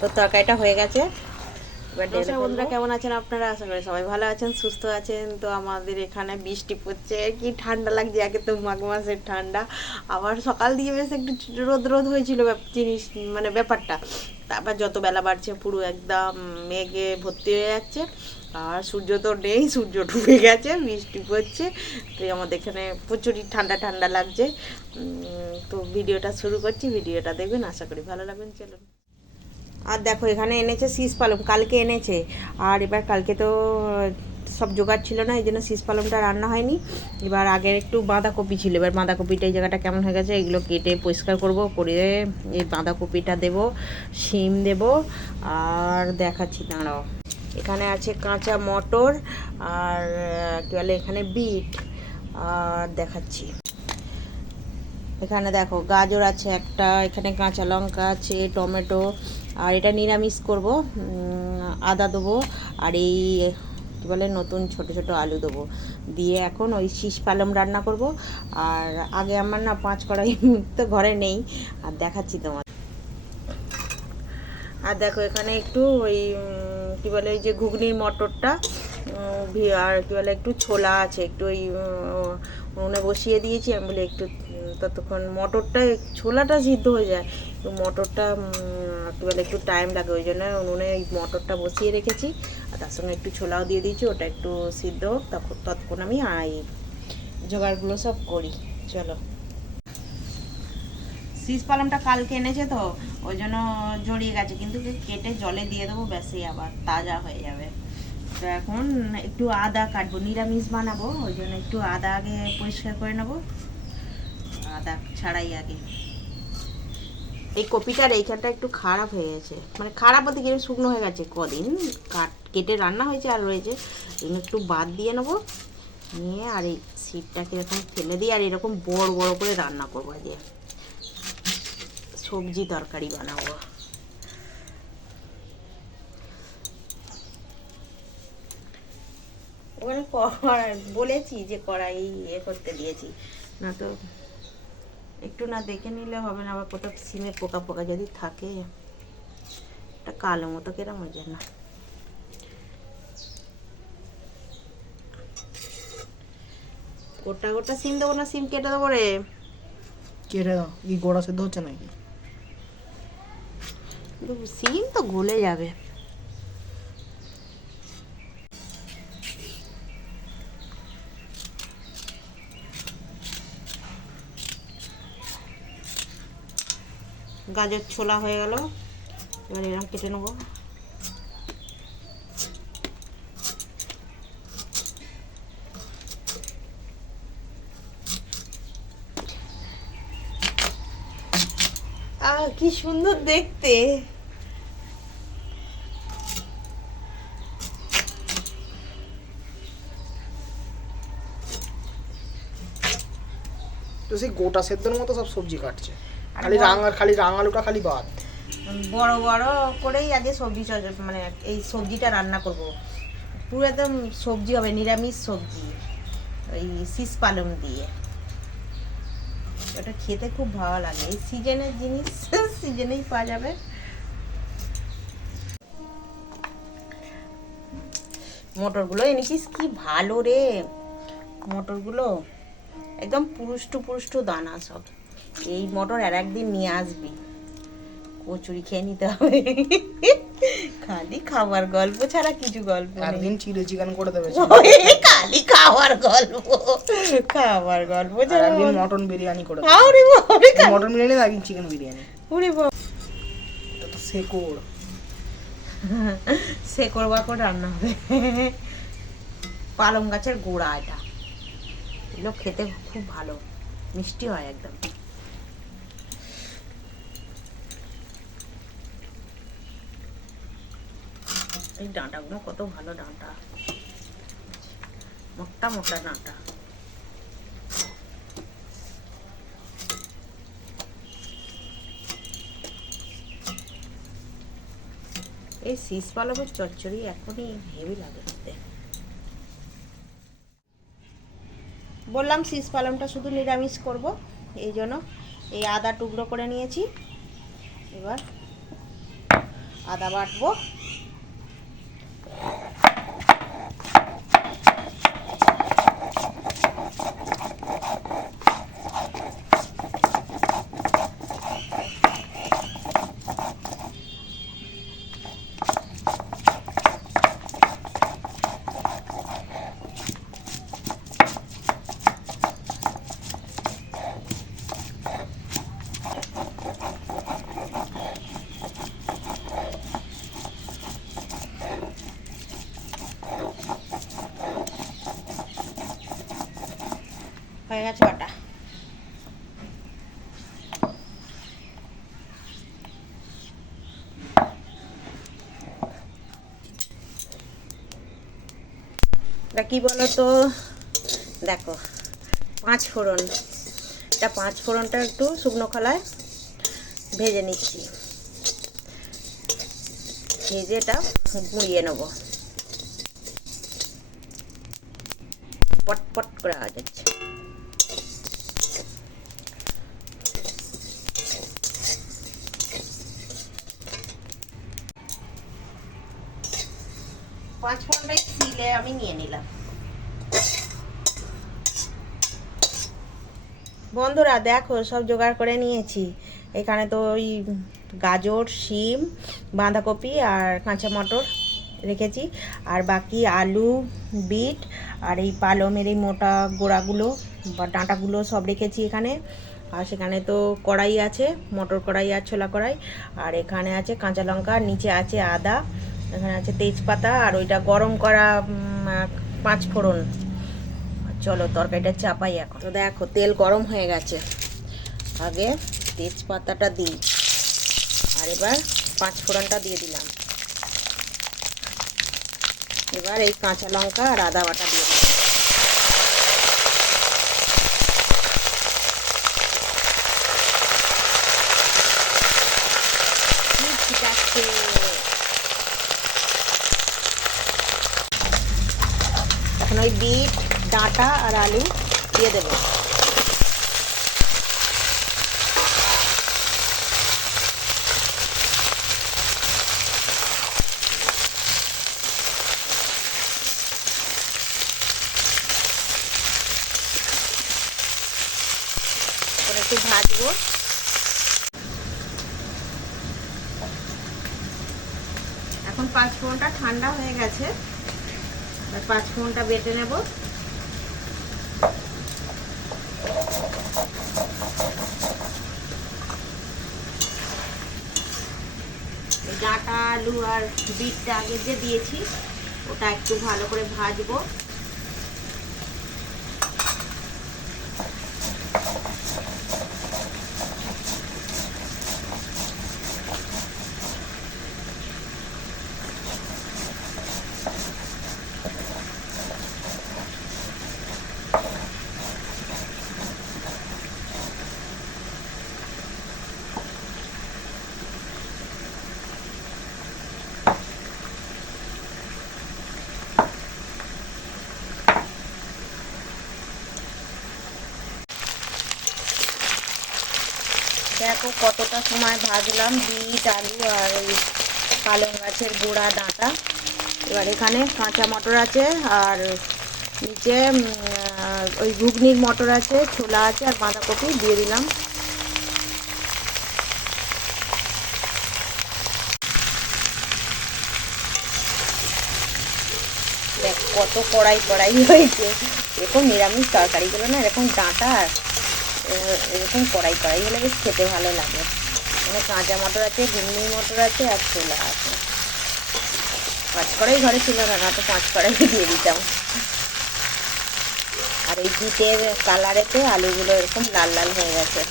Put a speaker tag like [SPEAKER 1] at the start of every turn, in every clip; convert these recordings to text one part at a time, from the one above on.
[SPEAKER 1] তো তরকারিটা হয়ে গেছে। এবার বন্ধুরা কেমন আছেন আপনারা? আশা করি সবাই ভালো আছেন সুস্থ আছেন। তো আমাদের এখানে বৃষ্টি পড়ছে। কি ঠান্ডা লাগছে একে তো মাঘ মাসের ঠান্ডা। আবার সকাল দিয়ে বেশ একটু রোদ রোদ হয়েছিল জিনিস মানে ব্যাপারটা। তারপর যত বেলা বাড়ছে পুরো একদম মেঘে ভর্তি হয়ে যাচ্ছে। আর সূর্য তো নেই সূর্য ডুবে গেছে বৃষ্টি পড়ছে। তো আমাদের এখানে প্রচুরই ঠান্ডা ঠান্ডা লাগছে। তো ভিডিওটা শুরু করছি। ভিডিওটা দেখবেন আশা করি ভালো লাগবেন। চলুন। আর দেখো, এখানে এনেছে শীষ পালং, কালকে এনেছে। আর এবার কালকে তো সব জোগাড় ছিল না, এই জন্য শীষ পালংটা রান্না হয়নি। এবার আগের একটু বাঁধাকপি ছিল, এবার বাঁধাকপিটা এই জায়গাটা কেমন হয়ে গেছে, এগুলো কেটে পরিষ্কার করব, করে এই বাঁধাকপিটা দেব, শিম দেব, আর দেখাচ্ছি, দাঁড়াও। এখানে আছে কাঁচা মটর, আর কী বলে এখানে বিট, আর দেখাচ্ছি। এখানে দেখো, গাজর আছে একটা, এখানে কাঁচা লঙ্কা আছে, টমেটো আর এটা নিরামিষ করব আদা দেবো আর এই, কী বলে, নতুন ছোট ছোট আলু দেবো। দিয়ে এখন ওই শীষ পালং রান্না করব। আর আগে আমার না পাঁচ কড়াই তো ঘরে নেই, আর দেখাচ্ছি তোমার। আর দেখো এখানে একটু ওই কি বলে, ওই যে ঘুগনির মটরটা আর কি বলে, একটু ছোলা আছে, একটু ওই উনুনে বসিয়ে দিয়েছি। আমি বলি একটু ততক্ষণ মটরটা, ছোলাটা সিদ্ধ হয়ে যায়। মটরটা উম, কি বলে একটু টাইম লাগে ওই জন্য উনুনে ওই মটরটা বসিয়ে রেখেছি। আর তার সঙ্গে একটু ছোলাও দিয়ে দিয়েছি ওটা একটু সিদ্ধ হোক তখন ততক্ষণ আমি এই জোগাড়গুলো সব করি। চলো। শীষ পালংটা কালকে এনেছে তো ওই জন্য জড়িয়ে গেছে কিন্তু কেটে জলে দিয়ে দেবো ব্যাসই আবার তাজা হয়ে যাবে। তো এখন একটু আদা কাটবো নিরামিষ বানাবো ওই জন্য একটু আদা আগে পরিষ্কার করে নেব আদা ছাড়াই আগে। এই কপিটার এইখানটা একটু খারাপ হয়ে গেছে। মানে খারাপ বলতে গেলে শুকনো হয়ে গেছে কদিন। কাট কেটে রান্না হয়েছে আর রয়েছে। এগুলো একটু বাদ দিয়ে নেব। নিয়ে আর এই সিটটাকে এরকম ফেলে দিয়ে আর এরকম বড় বড় করে রান্না করব আজকে। সবজি তরকারি বানাবো। ওখানে বলেছি যে কড়াই ইয়ে করতে দিয়েছি। না তো একটু না দেখে নিলে হবে না আবার কোথাও সিমে পোকা পোকা যদি থাকে। একটা কালো মতো কেরম হয়ে যায় না। গোটা গোটা সিম দেবো না সিম কেটে দেবো রে?
[SPEAKER 2] কেটে দাও কি গোড়া সেদ্ধ হচ্ছে নাকি?
[SPEAKER 1] সিম তো গলে যাবে। গাজর ছোলা হয়ে গেল। এবার এরকম কেটে নেব। আহ কি সুন্দর দেখতে।
[SPEAKER 2] তো সেই গোটা সেদ্ধর মতো সব সবজি কাটছে। খালি রাঙা খালি রাঙালুটা খালি বাদ।
[SPEAKER 1] বড় বড় করেই আগে সবজি মানে এই সবজিটা রান্না করব। পুরো একদম সবজি হবে নিরামিষ সবজি ওই শীষ পালং দিয়ে। ওটা খেতে খুব ভালো লাগে। এই সিজনের জিনিস সিজনেই পাওয়া যাবে। মটরগুলো এনেছিস? কি ভালো রে। মটরগুলো একদম পুরুষ্টু পুরুষ্টু দানা সব। এই মটর আর একদিন নিয়ে আসবি। কচুরি খেয়ে নিতে হবে। খালি খাবার গল্প ছাড়া কিছু গল্প
[SPEAKER 2] একদিন চিলি চিকেন করে দেবে।
[SPEAKER 1] খালি খাবার গল্প। খাবার গল্প ছাড়া
[SPEAKER 2] একদিন মটন বিরিয়ানি করে
[SPEAKER 1] আরে খালি-
[SPEAKER 2] মটন বিরিয়ানি একদিন চিকেন বিরিয়ানি।
[SPEAKER 1] ওরে বাবা।
[SPEAKER 2] এটা তো সেকোর
[SPEAKER 1] সে করবা রান্না হবে। পালং গাছের গোড়া এটা। এগুলো খেতে খুব ভালো। মিষ্টি হয় একদম। এই ডাঁটাগুলো কত ভালো ডাঁটা। মোটা মোটা ডাঁটা। এই শীষ পালকের চচ্চড়ি এখনই হেভি লাগে খেতে। বললাম শীষ পালংটা শুধু নিরামিষ করব, এই জন্য এই আদা টুকরো করে নিয়েছি। এবার আদা বাটবো। গেছে বাটা। কি বলো তো দেখো, পাঁচ ফোড়ন। এটা পাঁচ ফোড়নটা একটু শুকনো খোলায় ভেজে নিচ্ছি। ভেজে এটা গুঁড়িয়ে নেব। পটপট করে আওয়াজ আমি নিয়ে নিলাম। বন্ধুরা, দেখো, সব জোগাড় করে নিয়েছি। এখানে তো ওই গাজর, শিম, বাঁধাকপি আর কাঁচা মটর রেখেছি। আর বাকি আলু, বিট আর এই পালমের এই মোটা গোড়াগুলো বা ডাঁটাগুলো সব রেখেছি এখানে। আর সেখানে তো কড়াই আছে, মটর কড়াই আর ছোলা কড়াই। আর এখানে আছে কাঁচা লঙ্কা, নিচে আছে আদা। এখানে আছে তেজপাতা আর ওইটা গরম করা পাঁচ ফোড়ন। চলো তরকারিটা চাপাই এখন। তো দেখো, তেল গরম হয়ে গেছে। আগে তেজপাতাটা দিই। আর এবার পাঁচ ফোড়নটা দিয়ে দিলাম। এবার এই কাঁচা লঙ্কা আর আদা বাটা দিয়ে দিলাম। কি ছিটাচ্ছে? এখন ওই বিট, ডাঁটা আর আলু দিয়ে দেবো। একটু ভাজবো। এখন পাঁচ ফোড়নটা ঠান্ডা হয়ে গেছে। পাঁচ ফোড়নটা বেটে নেব। ডাঁটা, আলু আর বিটটা আগে যে দিয়েছি, ওটা একটু ভালো করে ভাজবো। দেখো কতটা সময় ভাজলাম বিট আলু আর ওই পালং গাছের গোড়া ডাঁটা। এবার এখানে কাঁচা মটর আছে আর নিচে ওই ঘুগনির মটর আছে, ছোলা আছে আর বাঁধাকপি দিয়ে দিলাম। দেখ কত কড়াই কড়াই হয়েছে। এরকম নিরামিষ তরকারিগুলো না, এরকম ডাঁটা এরকম কড়াই কড়াই হলে বেশ খেতে ভালো লাগে। মানে কাঁচা মটর আছে ঘুগনি মটর আছে আর ছোলা আছে। পাঁচ কড়াই ঘরে ছিল না না তো পাঁচ কড়াই দিয়ে দিতাম। আর এই বিটের কালারেতে আলুগুলো এরকম লাল লাল হয়ে গেছে।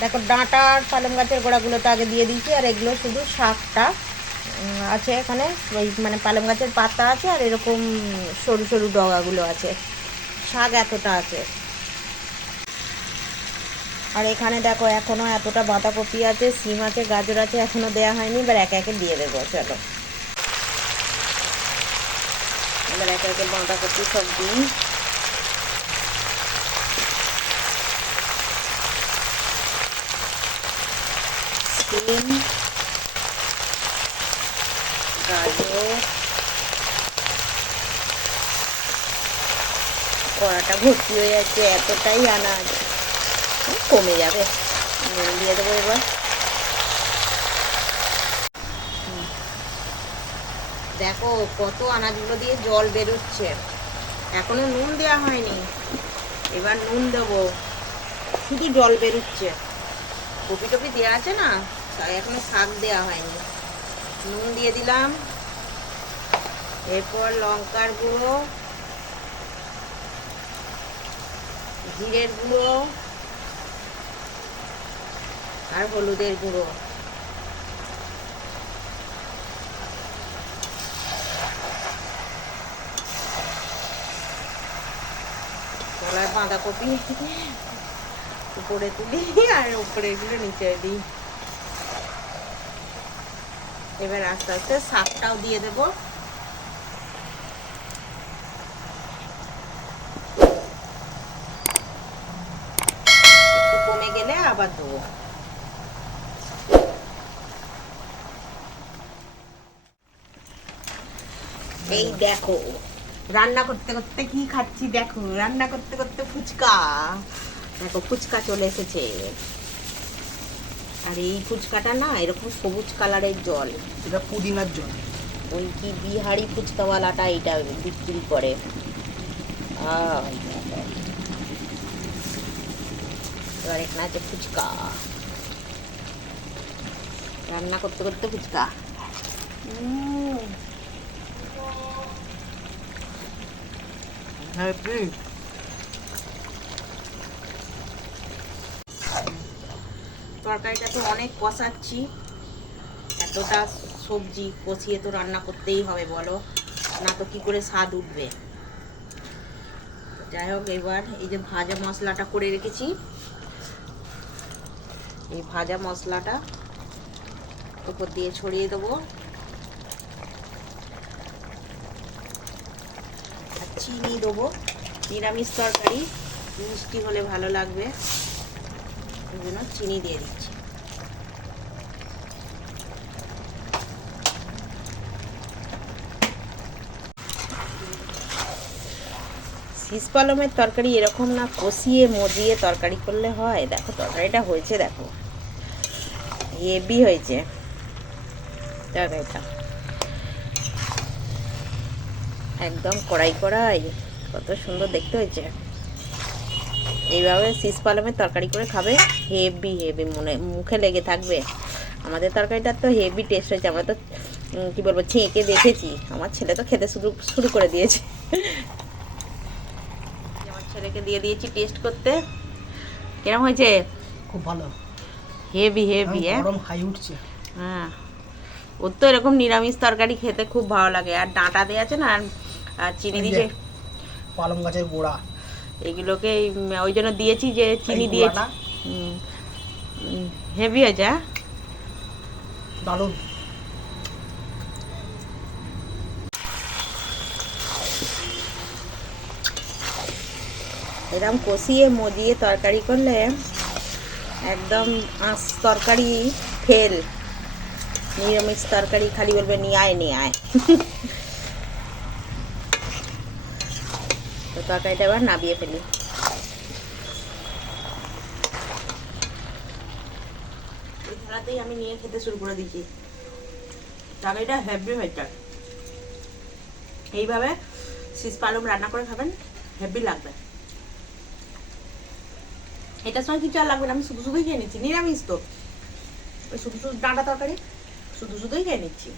[SPEAKER 1] দেখো ডাঁটা আর পালং গাছের গোড়াগুলো তো আগে দিয়ে দিয়েছি, আর এগুলো শুধু শাকটা আছে এখানে। ওই মানে পালং গাছের পাতা আছে আর এরকম সরু সরু ডগাগুলো আছে। শাক এতটা আছে। আর এখানে দেখো, এখনও এতটা বাঁধাকপি আছে সিম আছে, গাজর আছে, এখনও দেওয়া হয়নি। এবার একে একে দিয়ে দেবো, চলো। এবার একে একে বাঁধাকপি সব দিই। বিন গাজর কড়াটা ভর্তি হয়ে যাচ্ছে, এতটাই আনাজ। কমে যাবে। দিয়ে দেবো এবার। দেখো কত আনাজগুলো দিয়ে জল বেরোচ্ছে। এখনও নুন দেওয়া হয়নি। এবার নুন দেবো। শুধু জল বেরোচ্ছে। কপি টপি দেওয়া আছে না? এখনও শাক দেওয়া হয়নি। নুন দিয়ে দিলাম। এরপর লঙ্কার গুঁড়ো, জিরের গুঁড়ো আর হলুদের গুঁড়ো। তলায় বাঁধাকপি উপরে তুলি আর উপরে এগুলো নিচে দিই। এবার আস্তে আস্তে শাকটাও দিয়ে দেবো। কমে গেলে আবার দেবো। এই দেখো, রান্না করতে করতে কি খাচ্ছি দেখো? রান্না করতে করতে ফুচকা। দেখো, ফুচকা চলে এসেছে। আর এই ফুচকাটা না এরকম সবুজ কালারের জল।
[SPEAKER 2] এটা পুদিনার জল।
[SPEAKER 1] ওই কি বিহারি ফুচকাওয়ালাটা এটা বিক্রি করে। এবার এখানে আছে ফুচকা। রান্না করতে করতে ফুচকা। উম, তরকারিটা তো অনেক কষাচ্ছি। এতটা সবজি কষিয়ে তো রান্না করতেই হবে, বলো। না তো কি করে স্বাদ উঠবে? যাই হোক, এবার এই যে ভাজা মশলাটা করে রেখেছি। এই ভাজা মশলাটা উপর দিয়ে ছড়িয়ে দেবো। চিনি দেবো। নিরামিষ তরকারি, মিষ্টি হলে ভালো লাগবে। জন্য চিনি দিয়ে দিচ্ছি। শীষ পালমের তরকারি এরকম না, কষিয়ে মজিয়ে তরকারি করলে হয়। দেখো, তরকারিটা হয়েছে, দেখো। হেভি হয়েছে। তরকারিটা। একদম কড়াই কড়াই। কত সুন্দর দেখতে হয়েছে। এইভাবে শীষ পালমের তরকারি করে খাবে। হেভি হেভি মনে মুখে লেগে থাকবে। আমাদের তরকারিটা তো হেভি টেস্ট হয়েছে। আমরা তো কি বলব ছেঁকে দেখেছি। আমার ছেলে তো খেতে শুরু শুরু করে দিয়েছে। আমার ছেলেকে দিয়ে দিয়েছি টেস্ট করতে। কিরম হয়েছে?
[SPEAKER 2] খুব ভালো।
[SPEAKER 1] হেভি হেভি হ্যাঁ?
[SPEAKER 2] গরম হাই উঠছে।
[SPEAKER 1] হ্যাঁ। ওর তো এরকম নিরামিষ তরকারি খেতে খুব ভালো লাগে। আর ডাঁটা দিয়ে আছে না আর- চিনি
[SPEAKER 2] ওই যে
[SPEAKER 1] দিয়েছে
[SPEAKER 2] পালং গাছের গোড়া।
[SPEAKER 1] এগুলোকে ওই জন্য দিয়েছি যে চিনি দিয়েছি। হেভি হয়েছে হ্যাঁ?
[SPEAKER 2] দারুণ।
[SPEAKER 1] এরকম কষিয়ে মজিয়ে তরকারি করলে একদম আঁশ তরকারি ফেল। নিরামিষ তরকারি খালি বলবে নিয়ে আয় নিয়ে আয়। তরকারিটা এবার নাবিয়ে ফেলি। ওই থালাতেই আমি নিয়ে খেতে শুরু করে দিয়েছি। তরকারিটা হেভি হয়েছে এইভাবে শীষ পালং রান্না করে খাবেন হেভি লাগবে। এটার সঙ্গে কিছু আর লাগবে না, আমি শুধু শুধুই খেয়ে নিচ্ছি, নিরামিষ তো। ওই শুধু শুধু ডাঁটা তরকারি, শুধু শুধুই খেয়ে নিচ্ছি।